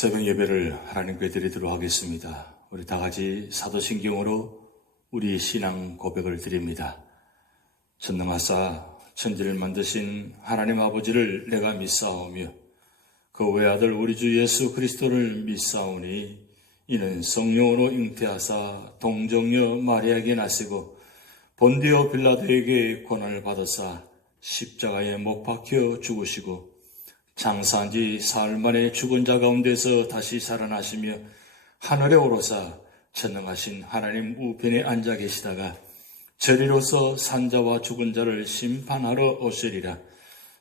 새벽 예배를 하나님께 드리도록 하겠습니다. 우리 다 같이 사도신경으로 우리 신앙 고백을 드립니다. 전능하사 천지를 만드신 하나님 아버지를 내가 믿사오며 그 외아들 우리 주 예수 그리스도를 믿사오니 이는 성령으로 잉태하사 동정녀 마리아에게 나시고 본디오 빌라도에게 고난을 받으사 십자가에 못 박혀 죽으시고 장사한 지 사흘 만에 죽은 자 가운데서 다시 살아나시며 하늘에 오르사 전능하신 하나님 우편에 앉아 계시다가 저리로서 산자와 죽은 자를 심판하러 오시리라.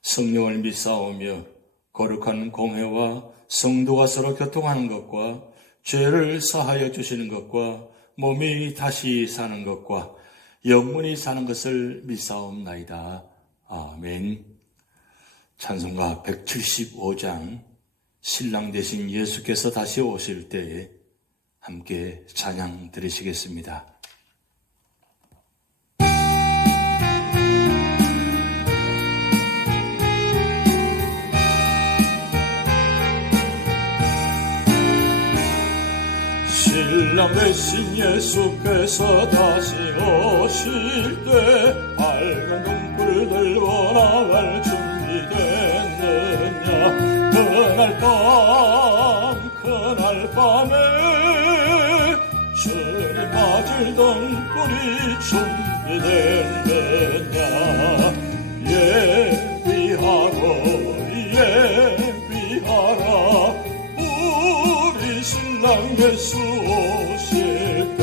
성령을 믿사오며 거룩한 공회와 성도가 서로 교통하는 것과 죄를 사하여 주시는 것과 몸이 다시 사는 것과 영원히 사는 것을 믿사옵나이다. 아멘. 찬송가 175장 신랑 되신 예수께서 다시 오실 때에 함께 찬양 드리시겠습니다. 신랑 되신 예수께서 다시 오실 때 밝은 등불들고 나갈 준비됐느냐. 그날 밤에 주님 맞을 등불이 준비됐느냐. 예비하라 우리 신랑 예수 오실 때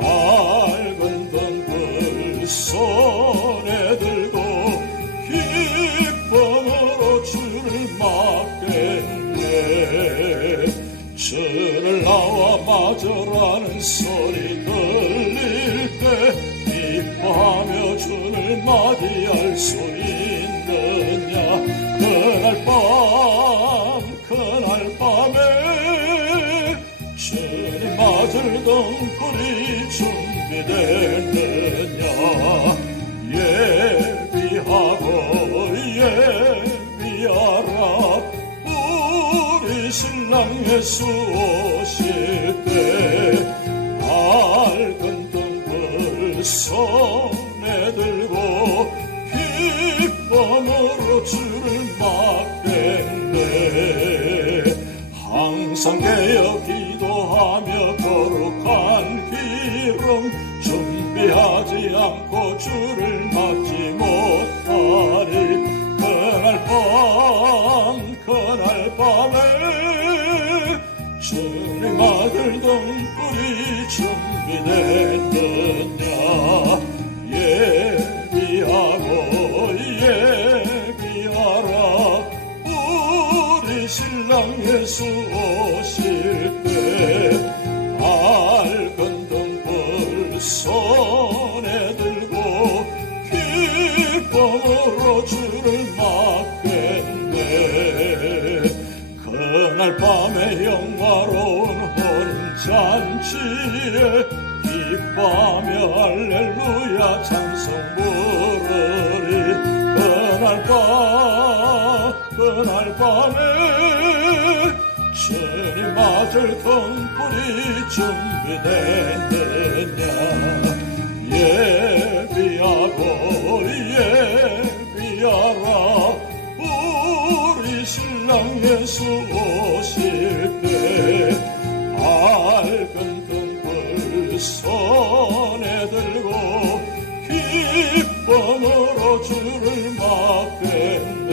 밝은 등불 손에 들고 기쁨으로 주를 맞겠네. 주를 나와 맞으라는 소리 들릴 때 기뻐하며 주를 맞이할 수 있느냐. 그날 밤에 주님 맞을 등불이 준비됐느냐. 예비하라 우리 신랑 예수 오실 때 밝은 등불 손에 들고 기쁨으로 주를 맞겠네. 항상 깨어 기도하며 거룩한 기름 준비하지 않고 주를 맞지 못하리. 그날 밤에 주님 아들 등불이 준비됐느냐. 예비하라 우리 신랑 예수 오실 때 밝은 등불 손에 들고 기쁨으로 주를 맞겠네. 그날 밤에 영화로운 혼인잔치에 기뻐하며 할렐루야 찬송 부르리. 그날 밤에 주님 맞을 등불이 준비됐느냐. 예비하라 우리 신랑 예수 오실 때 밝은 등불 손에 들고 기쁨으로 주를 맞겠네.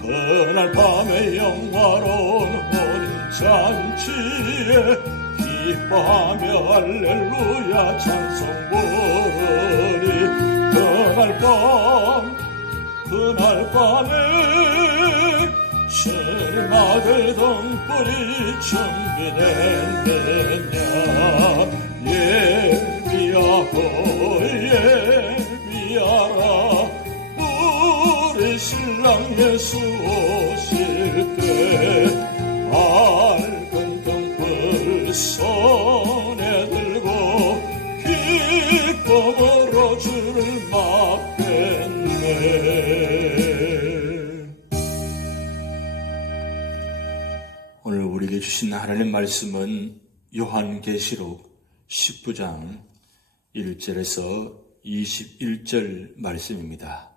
그날 밤에 영화로운 혼인잔치에 기뻐하며 할렐루야 찬송 부르리. 그날 밤에 주님 아들 등불이 준비됐느냐. 예비하라 우리 신랑 예수 오실 때 밝은 등불 손에 들고 기쁨으로 주를 맞겠네. 우리에게 주신 하나님의 말씀은 요한계시록 19장 1절에서 21절 말씀입니다.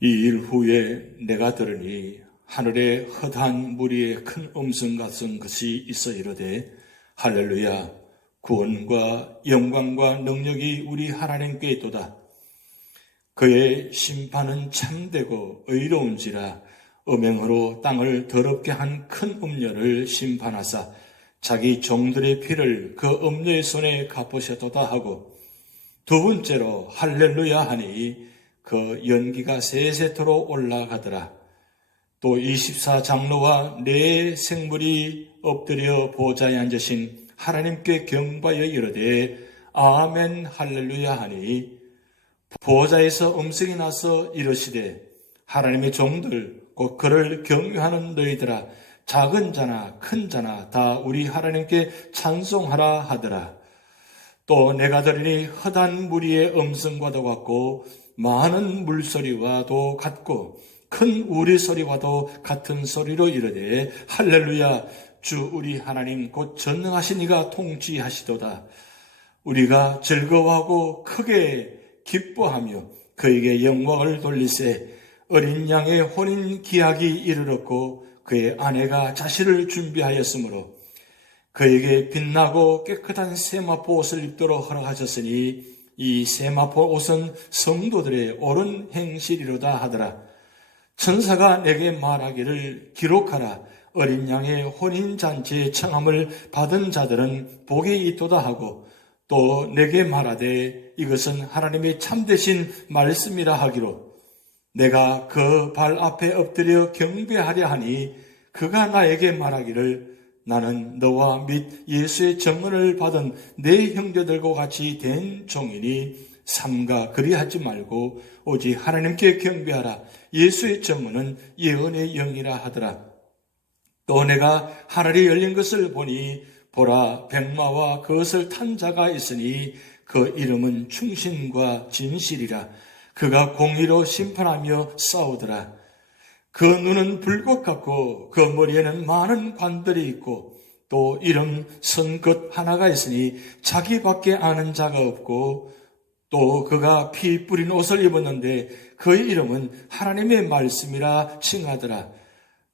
이 일 후에 내가 들으니 하늘에 헛한 무리의 큰 음성 같은 것이 있어 이르되 할렐루야, 구원과 영광과 능력이 우리 하나님께 있도다. 그의 심판은 참되고 의로운지라. 음행으로 땅을 더럽게 한 큰 음녀를 심판하사 자기 종들의 피를 그 음녀의 손에 갚으셨도다 하고, 두 번째로 할렐루야 하니 그 연기가 세세토록 올라가더라. 또 24장로와 네 생물이 엎드려 보좌에 앉으신 하나님께 경배하여 이르되 아멘 할렐루야 하니, 보좌에서 음성이 나서 이르시되 하나님의 종들 곧 그를 경외하는 너희들아, 작은 자나 큰 자나 다 우리 하나님께 찬송하라 하더라. 또 내가 들으니 헛한 무리의 음성과도 같고 많은 물소리와도 같고 큰 우리소리와도 같은 소리로 이르되 할렐루야, 주 우리 하나님 곧 전능하신 이가 통치하시도다. 우리가 즐거워하고 크게 기뻐하며 그에게 영광을 돌리세. 어린 양의 혼인 기약이 이르렀고 그의 아내가 자신을 준비하였으므로 그에게 빛나고 깨끗한 세마포 옷을 입도록 허락하셨으니 이 세마포 옷은 성도들의 옳은 행실이로다 하더라. 천사가 내게 말하기를 기록하라. 어린 양의 혼인잔치의 청함을 받은 자들은 복이 있도다 하고, 또 내게 말하되 이것은 하나님의 참되신 말씀이라 하기로, 내가 그 발 앞에 엎드려 경배하려 하니 그가 나에게 말하기를 나는 너와 및 예수의 증언을 받은 네 형제들과 같이 된 종이니 삼가 그리하지 말고 오직 하나님께 경배하라. 예수의 증언은 예언의 영이라 하더라. 또 내가 하늘이 열린 것을 보니 보라, 백마와 그것을 탄 자가 있으니 그 이름은 충신과 진실이라. 그가 공의로 심판하며 싸우더라. 그 눈은 불꽃 같고 그 머리에는 많은 관들이 있고 또 이름 선 것 하나가 있으니 자기밖에 아는 자가 없고, 또 그가 피 뿌린 옷을 입었는데 그의 이름은 하나님의 말씀이라 칭하더라.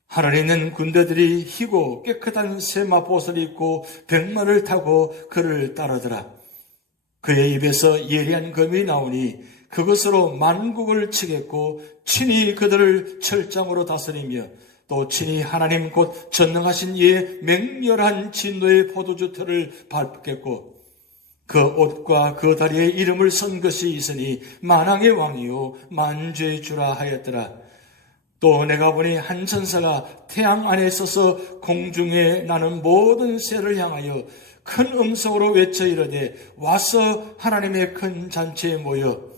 하늘에 있는 군대들이 희고 깨끗한 세마포옷을 입고 백마를 타고 그를 따르더라. 그의 입에서 예리한 검이 나오니 그것으로 만국을 치겠고 친히 그들을 철장으로 다스리며 또 친히 하나님 곧 전능하신 이의 맹렬한 진노의 포도주 틀을 밟겠고, 그 옷과 그 다리에 이름을 쓴 것이 있으니 만왕의 왕이요 만주의 주라 하였더라. 또 내가 보니 한 천사가 태양 안에 서서 공중에 나는 모든 새를 향하여 큰 음성으로 외쳐 이르되 와서 하나님의 큰 잔치에 모여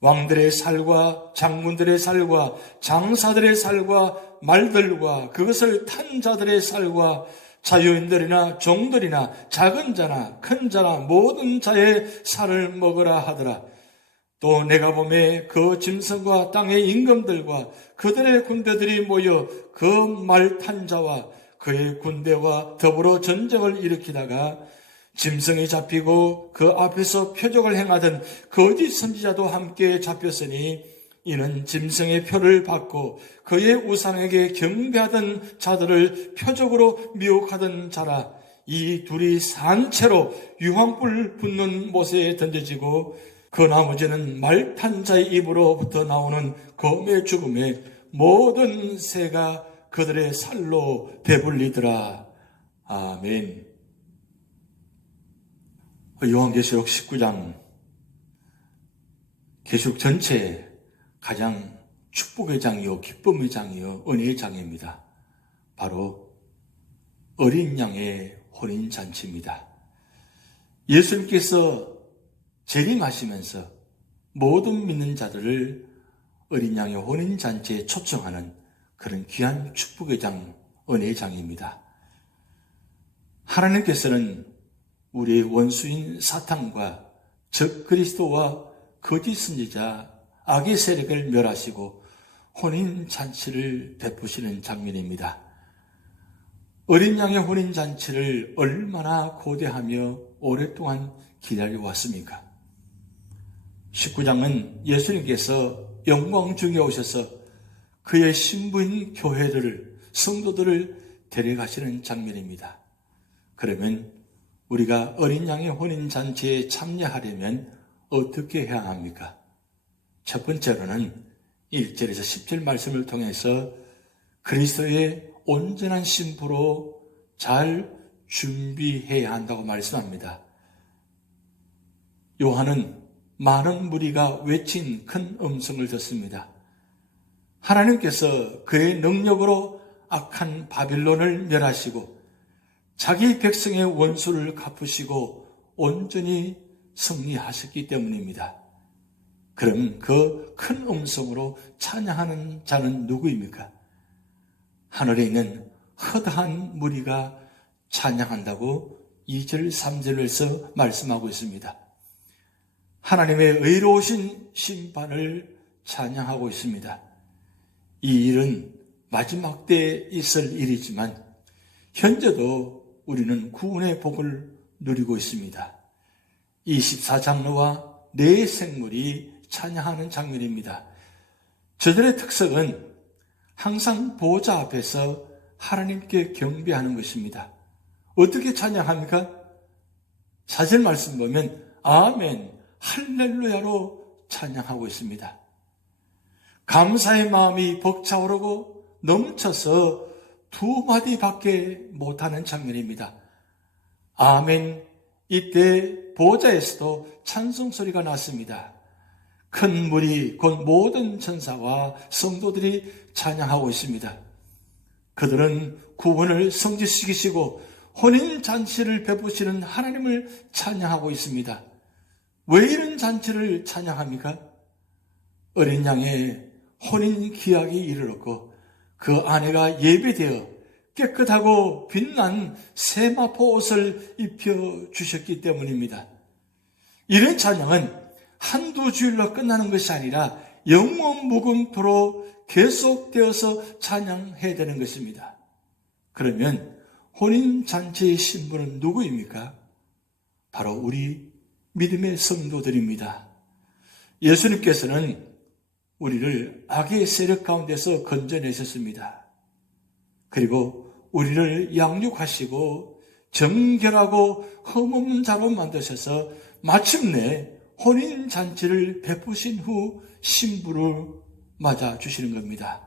왕들의 살과 장군들의 살과 장사들의 살과 말들과 그것을 탄 자들의 살과 자유인들이나 종들이나 작은 자나 큰 자나 모든 자의 살을 먹으라 하더라. 또 내가 보매 그 짐승과 땅의 임금들과 그들의 군대들이 모여 그 말 탄 자와 그의 군대와 더불어 전쟁을 일으키다가 짐승이 잡히고 그 앞에서 표적을 행하던 거짓 선지자도 함께 잡혔으니 이는 짐승의 표를 받고 그의 우상에게 경배하던 자들을 표적으로 미혹하던 자라. 이 둘이 산채로 유황불 붙는 못에 던져지고 그 나머지는 말 탄 자의 입으로부터 나오는 검의 죽음에 모든 새가 그들의 살로 배불리더라. 아멘. 요한계시록 19장, 계시록 전체에 가장 축복의 장이요 기쁨의 장이요 은혜의 장입니다. 바로 어린 양의 혼인잔치입니다. 예수님께서 재림하시면서 모든 믿는 자들을 어린 양의 혼인잔치에 초청하는 그런 귀한 축복의 장, 은혜의 장입니다. 하나님께서는 우리의 원수인 사탄과 적 그리스도와 거짓 선지자 악의 세력을 멸하시고 혼인잔치를 베푸시는 장면입니다. 어린 양의 혼인잔치를 얼마나 고대하며 오랫동안 기다려왔습니까? 19장은 예수님께서 영광 중에 오셔서 그의 신부인 교회들을, 성도들을 데려가시는 장면입니다. 그러면 우리가 어린 양의 혼인잔치에 참여하려면 어떻게 해야 합니까? 첫 번째로는 1절에서 10절 말씀을 통해서 그리스도의 온전한 신부로 잘 준비해야 한다고 말씀합니다. 요한은 많은 무리가 외친 큰 음성을 듣습니다. 하나님께서 그의 능력으로 악한 바빌론을 멸하시고 자기 백성의 원수를 갚으시고 온전히 승리하셨기 때문입니다. 그럼 그 큰 음성으로 찬양하는 자는 누구입니까? 하늘에 있는 허다한 무리가 찬양한다고 2절, 3절에서 말씀하고 있습니다. 하나님의 의로우신 심판을 찬양하고 있습니다. 이 일은 마지막 때에 있을 일이지만 현재도 우리는 구원의 복을 누리고 있습니다. 24장로와 네 생물이 찬양하는 장면입니다. 저들의 특성은 항상 보좌 앞에서 하나님께 경배하는 것입니다. 어떻게 찬양합니까? 4절 말씀 보면 아멘, 할렐루야로 찬양하고 있습니다. 감사의 마음이 벅차오르고 넘쳐서 두 마디밖에 못하는 장면입니다. 아멘, 이때 보좌에서도 찬송 소리가 났습니다. 큰 무리 곧 모든 천사와 성도들이 찬양하고 있습니다. 그들은 구원을 성취시키시고 혼인잔치를 베푸시는 하나님을 찬양하고 있습니다. 왜 이런 잔치를 찬양합니까? 어린 양의 혼인 기약이 이르렀고 그 아내가 예배되어 깨끗하고 빛난 세마포 옷을 입혀주셨기 때문입니다. 이런 찬양은 한두 주일로 끝나는 것이 아니라 영원 무궁토록 계속되어서 찬양해야 되는 것입니다. 그러면 혼인잔치의 신부는 누구입니까? 바로 우리 믿음의 성도들입니다. 예수님께서는 우리를 악의 세력 가운데서 건져내셨습니다. 그리고 우리를 양육하시고 정결하고 흠없는 자로 만드셔서 마침내 혼인잔치를 베푸신 후 신부를 맞아주시는 겁니다.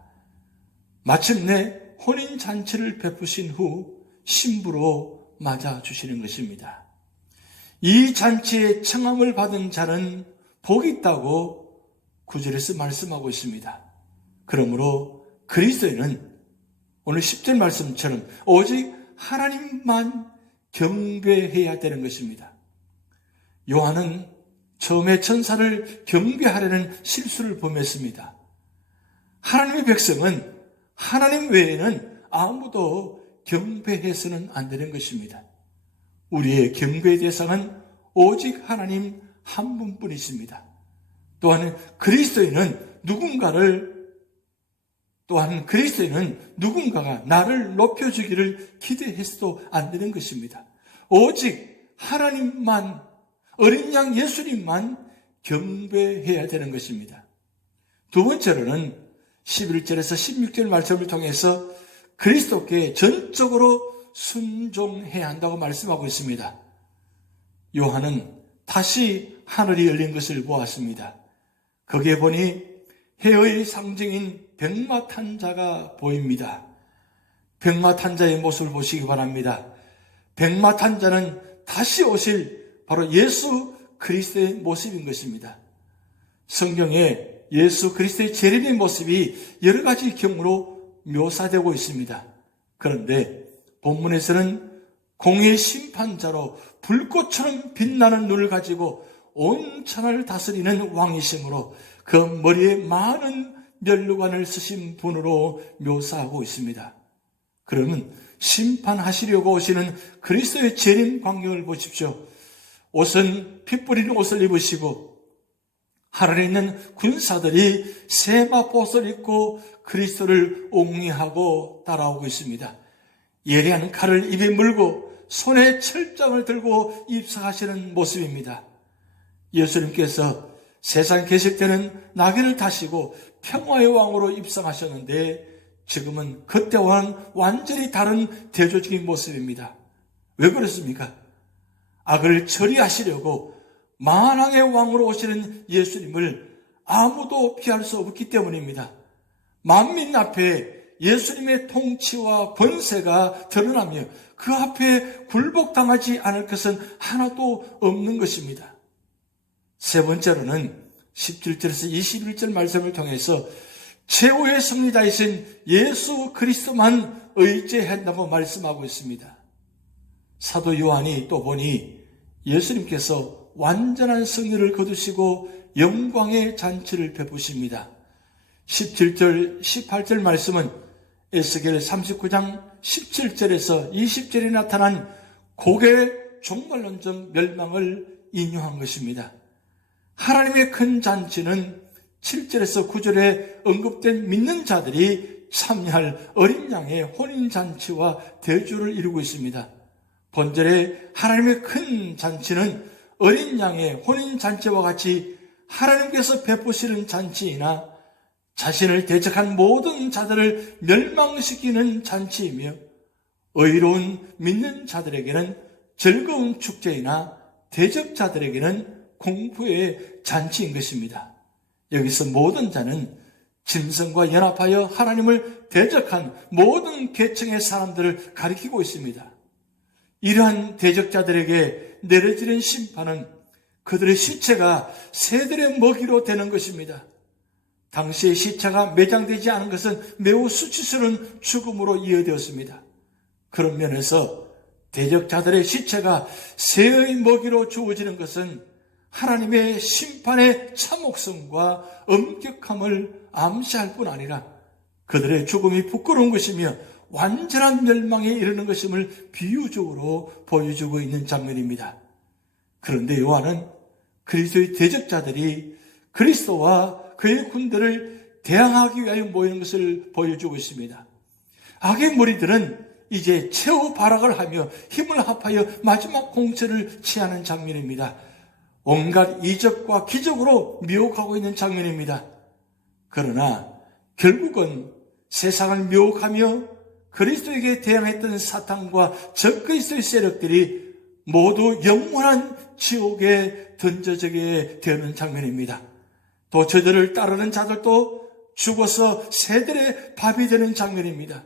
마침내 혼인잔치를 베푸신 후 신부로 맞아주시는 것입니다. 이 잔치에 청함을 받은 자는 복이 있다고 9절에서 말씀하고 있습니다. 그러므로 그리스도인은 오늘 10절 말씀처럼 오직 하나님만 경배해야 되는 것입니다. 요한은 처음에 천사를 경배하려는 실수를 범했습니다. 하나님의 백성은 하나님 외에는 아무도 경배해서는 안 되는 것입니다. 우리의 경배의 대상은 오직 하나님 한 분뿐이십니다. 또한 그리스도인은 누군가가 나를 높여주기를 기대해서도 안 되는 것입니다. 오직 하나님만, 어린 양 예수님만 경배해야 되는 것입니다. 두 번째로는 11절에서 16절 말씀을 통해서 그리스도께 전적으로 순종해야 한다고 말씀하고 있습니다. 요한은 다시 하늘이 열린 것을 보았습니다. 거기에 보니 해의 상징인 백마탄자가 보입니다. 백마탄자의 모습을 보시기 바랍니다. 백마탄자는 다시 오실 바로 예수 그리스도의 모습인 것입니다. 성경에 예수 그리스도의 재림의 모습이 여러 가지 경우로 묘사되고 있습니다. 그런데 본문에서는 공의 심판자로 불꽃처럼 빛나는 눈을 가지고 온 천하를 다스리는 왕이심으로 그 머리에 많은 면류관을 쓰신 분으로 묘사하고 있습니다. 그러면 심판하시려고 오시는 그리스도의 재림 광경을 보십시오. 옷은 피 뿌리는 옷을 입으시고 하늘에 있는 군사들이 세마포옷을 입고 그리스도를 옹이하고 따라오고 있습니다. 예리한 칼을 입에 물고 손에 철장을 들고 입성하시는 모습입니다. 예수님께서 세상 계실 때는 나귀를 타시고 평화의 왕으로 입성하셨는데 지금은 그때와는 완전히 다른 대조적인 모습입니다. 왜 그렇습니까? 악을 처리하시려고 만왕의 왕으로 오시는 예수님을 아무도 피할 수 없기 때문입니다. 만민 앞에 예수님의 통치와 권세가 드러나며 그 앞에 굴복당하지 않을 것은 하나도 없는 것입니다. 세 번째로는 17절에서 21절 말씀을 통해서 최후의 승리자이신 예수 그리스도만 의지한다고 말씀하고 있습니다. 사도 요한이 또 보니 예수님께서 완전한 승리를 거두시고 영광의 잔치를 베푸십니다. 17절, 18절 말씀은 에스겔 39장 17절에서 20절에 나타난 고개 종말론적 멸망을 인용한 것입니다. 하나님의 큰 잔치는 7절에서 9절에 언급된 믿는 자들이 참여할 어린 양의 혼인잔치와 대조를 이루고 있습니다. 본절에 하나님의 큰 잔치는 어린 양의 혼인잔치와 같이 하나님께서 베푸시는 잔치이나 자신을 대적한 모든 자들을 멸망시키는 잔치이며 의로운 믿는 자들에게는 즐거운 축제이나 대적자들에게는 공포의 잔치인 것입니다. 여기서 모든 자는 짐승과 연합하여 하나님을 대적한 모든 계층의 사람들을 가리키고 있습니다. 이러한 대적자들에게 내려지는 심판은 그들의 시체가 새들의 먹이로 되는 것입니다. 당시의 시체가 매장되지 않은 것은 매우 수치스러운 죽음으로 이어되었습니다. 그런 면에서 대적자들의 시체가 새의 먹이로 주어지는 것은 하나님의 심판의 참혹성과 엄격함을 암시할 뿐 아니라 그들의 죽음이 부끄러운 것이며 완전한 멸망에 이르는 것임을 비유적으로 보여주고 있는 장면입니다. 그런데 요한은 그리스도의 대적자들이 그리스도와 그의 군대를 대항하기 위하여 모이는 것을 보여주고 있습니다. 악의 무리들은 이제 최후 발악을 하며 힘을 합하여 마지막 공세를 취하는 장면입니다. 온갖 이적과 기적으로 미혹하고 있는 장면입니다. 그러나 결국은 세상을 미혹하며 그리스도에게 대항했던 사탄과 적그리스도의 세력들이 모두 영원한 지옥에 던져지게 되는 장면입니다. 또 저들을 따르는 자들도 죽어서 새들의 밥이 되는 장면입니다.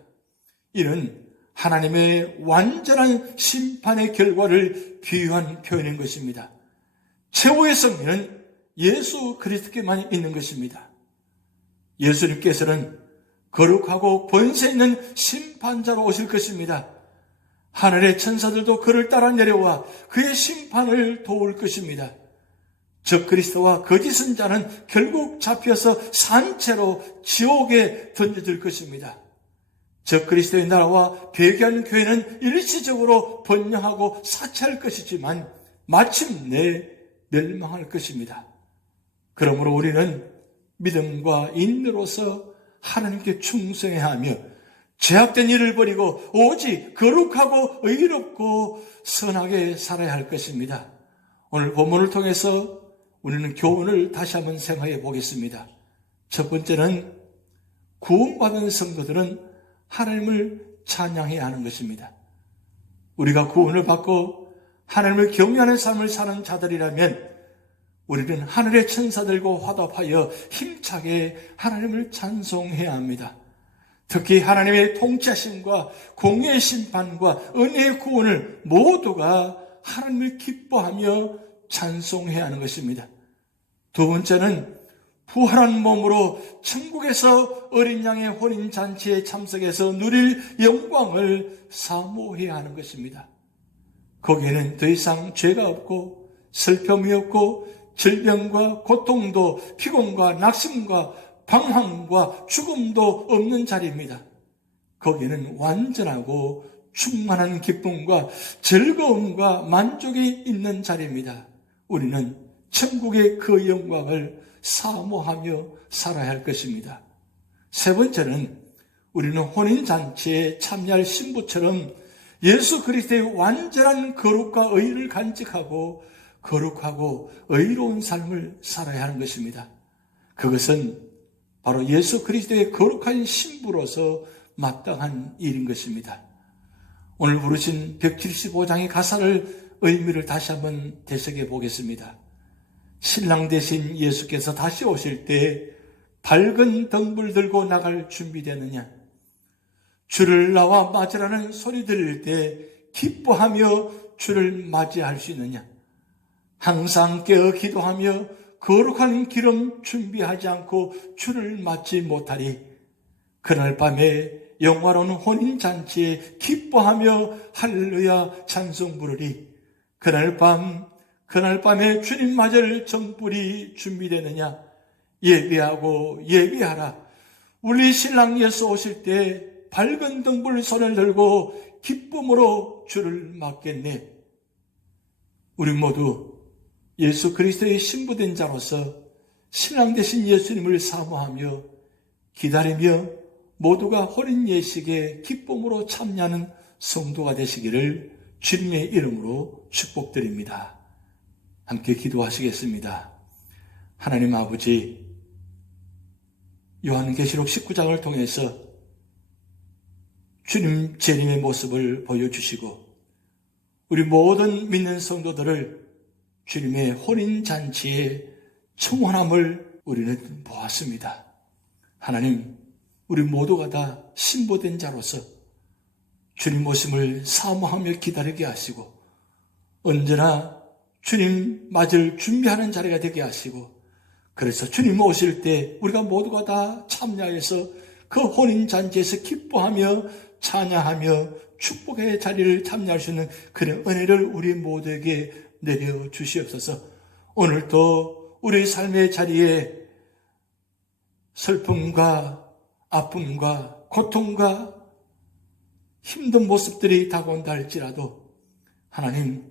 이는 하나님의 완전한 심판의 결과를 비유한 표현인 것입니다. 최후의 승리는 예수 그리스도께만 있는 것입니다. 예수님께서는 거룩하고 권세 있는 심판자로 오실 것입니다. 하늘의 천사들도 그를 따라 내려와 그의 심판을 도울 것입니다. 적그리스도와 거짓 선자는 결국 잡혀서 산채로 지옥에 던져질 것입니다. 적그리스도의 나라와 배교한 교회는 일시적으로 번영하고 사치할 것이지만 마침내 멸망할 것입니다. 그러므로 우리는 믿음과 인내로서 하나님께 충성해야 하며 죄악된 일을 버리고 오직 거룩하고 의롭고 선하게 살아야 할 것입니다. 오늘 본문을 통해서 우리는 교훈을 다시 한번 생각해 보겠습니다. 첫 번째는 구원받은 성도들은 하나님을 찬양해야 하는 것입니다. 우리가 구원을 받고 하나님을 경외하는 삶을 사는 자들이라면 우리는 하늘의 천사들과 화답하여 힘차게 하나님을 찬송해야 합니다. 특히 하나님의 통치하심과 공의의 심판과 은혜의 구원을 모두가 하나님을 기뻐하며 찬송해야 하는 것입니다. 두 번째는 부활한 몸으로 천국에서 어린 양의 혼인잔치에 참석해서 누릴 영광을 사모해야 하는 것입니다. 거기에는 더 이상 죄가 없고 슬픔이 없고 질병과 고통도 피곤과 낙심과 방황과 죽음도 없는 자리입니다. 거기에는 완전하고 충만한 기쁨과 즐거움과 만족이 있는 자리입니다. 우리는 천국의 그 영광을 사모하며 살아야 할 것입니다. 세 번째는 우리는 혼인잔치에 참여할 신부처럼 예수 그리스도의 완전한 거룩과 의를 간직하고 거룩하고 의로운 삶을 살아야 하는 것입니다. 그것은 바로 예수 그리스도의 거룩한 신부로서 마땅한 일인 것입니다. 오늘 부르신 175장의 가사를 의미를 다시 한번 되새겨 보겠습니다. 신랑 되신 예수께서 다시 오실 때 밝은 등불 들고 나갈 준비되느냐? 주를 나와 맞으라는 소리 들을 때 기뻐하며 주를 맞이할 수 있느냐? 항상 깨어 기도하며 거룩한 기름 준비하지 않고 주를 맞지 못하리. 그날 밤에 영화로운 혼인잔치에 기뻐하며 할렐루야 찬송 부르리. 그날 밤에 주님 맞을 정불이 준비되느냐? 예비하라. 우리 신랑 예수 오실 때 밝은 등불 손을 들고 기쁨으로 주를 맞겠네. 우리 모두 예수 그리스도의 신부된 자로서 신랑 되신 예수님을 사모하며 기다리며 모두가 혼인 예식에 기쁨으로 참여하는 성도가 되시기를 주님의 이름으로 축복드립니다. 함께 기도하시겠습니다. 하나님 아버지, 요한계시록 19장을 통해서 주님 재림의 모습을 보여주시고 우리 모든 믿는 성도들을 주님의 혼인잔치에 청혼함을 우리는 보았습니다. 하나님, 우리 모두가 다 신부된 자로서 주님 모심을 사모하며 기다리게 하시고 언제나 주님 맞을 준비하는 자리가 되게 하시고 그래서 주님 오실 때 우리가 모두가 다 참여해서 그 혼인잔치에서 기뻐하며 찬양하며 축복의 자리를 참여할 수 있는 그런 은혜를 우리 모두에게 내려주시옵소서. 오늘도 우리 삶의 자리에 슬픔과 아픔과 고통과 힘든 모습들이 다가온다 할지라도 하나님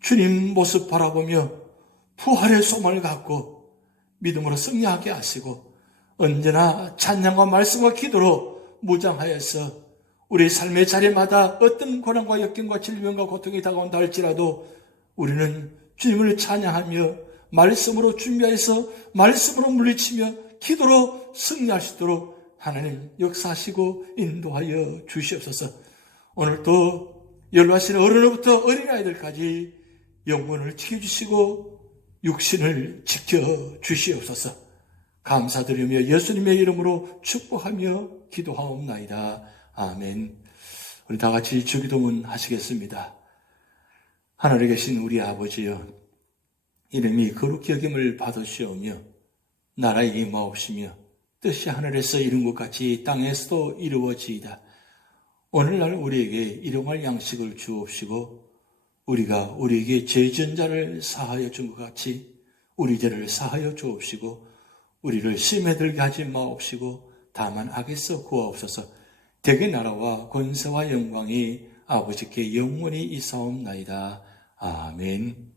주님 모습 바라보며 부활의 소망을 갖고 믿음으로 승리하게 하시고 언제나 찬양과 말씀과 기도로 무장하여서 우리 삶의 자리마다 어떤 고난과 역경과 질병과 고통이 다가온다 할지라도 우리는 주님을 찬양하며 말씀으로 준비해서 말씀으로 물리치며 기도로 승리할 수 있도록 하나님 역사하시고 인도하여 주시옵소서. 오늘도 연로하신 어른으로부터 어린아이들까지 영혼을 지켜주시고 육신을 지켜주시옵소서. 감사드리며 예수님의 이름으로 축복하며 기도하옵나이다. 아멘. 우리 다 같이 주기도문 하시겠습니다. 하늘에 계신 우리 아버지여, 이름이 거룩히 여김을 받으시오며 나라에 임하옵시며 뜻이 하늘에서 이룬 것 같이 땅에서도 이루어지이다. 오늘날 우리에게 일용할 양식을 주옵시고 우리가 우리에게 죄 지은 자를 사하여 준 것 같이 우리 죄를 사하여 주옵시고 우리를 시험에 들게 하지 마옵시고 다만 악에서 구하옵소서. 대개 나라와 권세와 영광이 아버지께 영원히 이사옵나이다. 아멘.